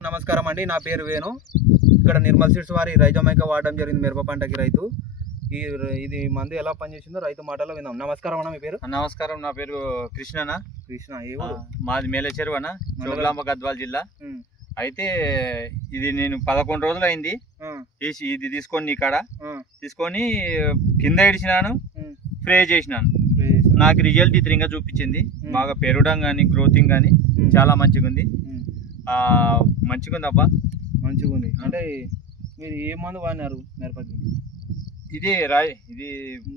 నమస్కారం అండి. నా పేరు వేణు. ఇక్కడ నిర్మల్ సీడ్స్ వారి రైజమైక వాడడం జరిగింది మిరప పంటకి రైతు. ఈ ఇది మందు ఎలా పనిచేసిందో రైతు మాటలో విందాం. నమస్కారం అన్న మీ పేరు? నమస్కారం. నా పేరు కృష్ణన కృష్ణ ఏ? మాది మేలచెరువన జోగులాంబ గద్వాల జిల్లా. అయితే ఇది నేను పదకొండు రోజులు అయింది తీసి ఇది తీసుకొని నీ కాడ. ఆ, తీసుకొని కింద ఇడిచినాను స్ప్రే చేసినాను. నాకు రిజల్ట్ ఇతరంగా చూపించింది. బాగా పెరగడం కానీ గ్రోతింగ్ కానీ చాలా మంచిగా ఉంది మంచిగా ఉంది అబ్బా మంచిగా ఉంది అంటే మీరు ఏ మందు వాడినారు మిరపకి? ఇది రాయ్ ఇది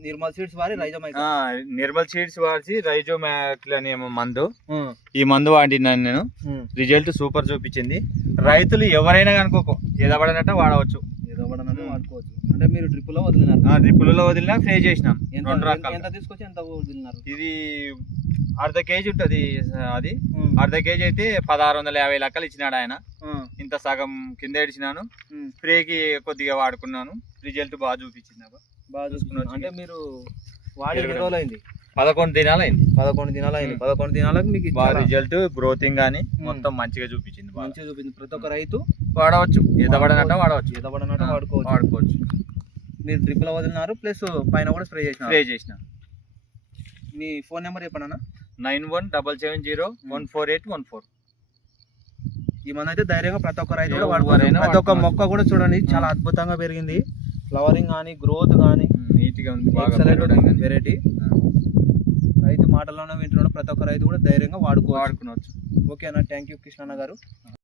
నిర్మల్ సీడ్స్ వారి రైజమైక? ఆ, నిర్మల్ సీడ్స్ వాడిచి రైజోమాక్ల్ అనే మందు. ఈ మందు వాడినాను నేను. రిజల్ట్ సూపర్ చూపించింది. రైతులు ఎవరైనా కనుకోకో ఏదబడనట్ట వాడవచ్చు. పడనట్టు వాడుకోవచ్చు. అంటే మీరు డ్రిప్లో వదిలినారు. ఆ డ్రిప్పులలో వదిలినా స్ప్రే చేసినాం. ఎంత రెండు ఎంత- రకాలు ఎంత తీసుకొచ్చి ఎంత వదిలినారు? ఇది అర్ధ కేజీ ఉంటుంది అది. అర్ధ కేజీ అయితే పదహారు వందల యాభై లెక్కలు ఇచ్చినాడు ఆయన. ఇంత సగం కింద ఇడిచినాను ఉమ్. స్ప్రేకి కొద్దిగా వాడుకున్నాను. రిజల్ట్ బాగా చూపించింది. బాగా చూసుకున్నారు వచ్చి. అంటే మీరు వాడి. రోజులు అయింది పదకొండు దినాలు అయింది పదకొండు దినాలు అయింది. పదకొండు దినాలకు మీకు రిజల్ట్ గ్రోతింగ్ కానీ. మొత్తం మంచిగా చూపించింది మంచిగా చూపింది ప్రతి ఒక్క రైతు వాడవచ్చు. ఎదబడనట్ట వాడవచ్చు. ఎదబడినట్టు వాడుకోవచ్చు. వాడుకోవచ్చు. మీరు డ్రిప్లో వదిలినారు ప్లస్ పైన కూడా స్ప్రే చేసినారు. స్ప్రే చేసిన. మీ ఫోన్ నెంబర్ చెప్పండి అన్న. Nine one double seven zero one four eight one four. ఈ మంది అయితే ధైర్యంగా ప్రతి ఒక్క రైతు కూడా వాడుకోవచ్చు. ప్రతి ఒక్క. మొక్క కూడా చూడండి చాలా అద్భుతంగా పెరిగింది. ఫ్లవరింగ్ కానీ గ్రోత్ కానీ నీట్గా ఉంది బాగా. వెరైటీ రైతు మాటల్లోనే వింటున్నాడు ప్రతి ఒక్క రైతు కూడా ధైర్యంగా వాడుకోవచ్చు. వాడుకోవచ్చు. ఓకే అన్న థ్యాంక్ యూ కృష్ణ అన్న గారు.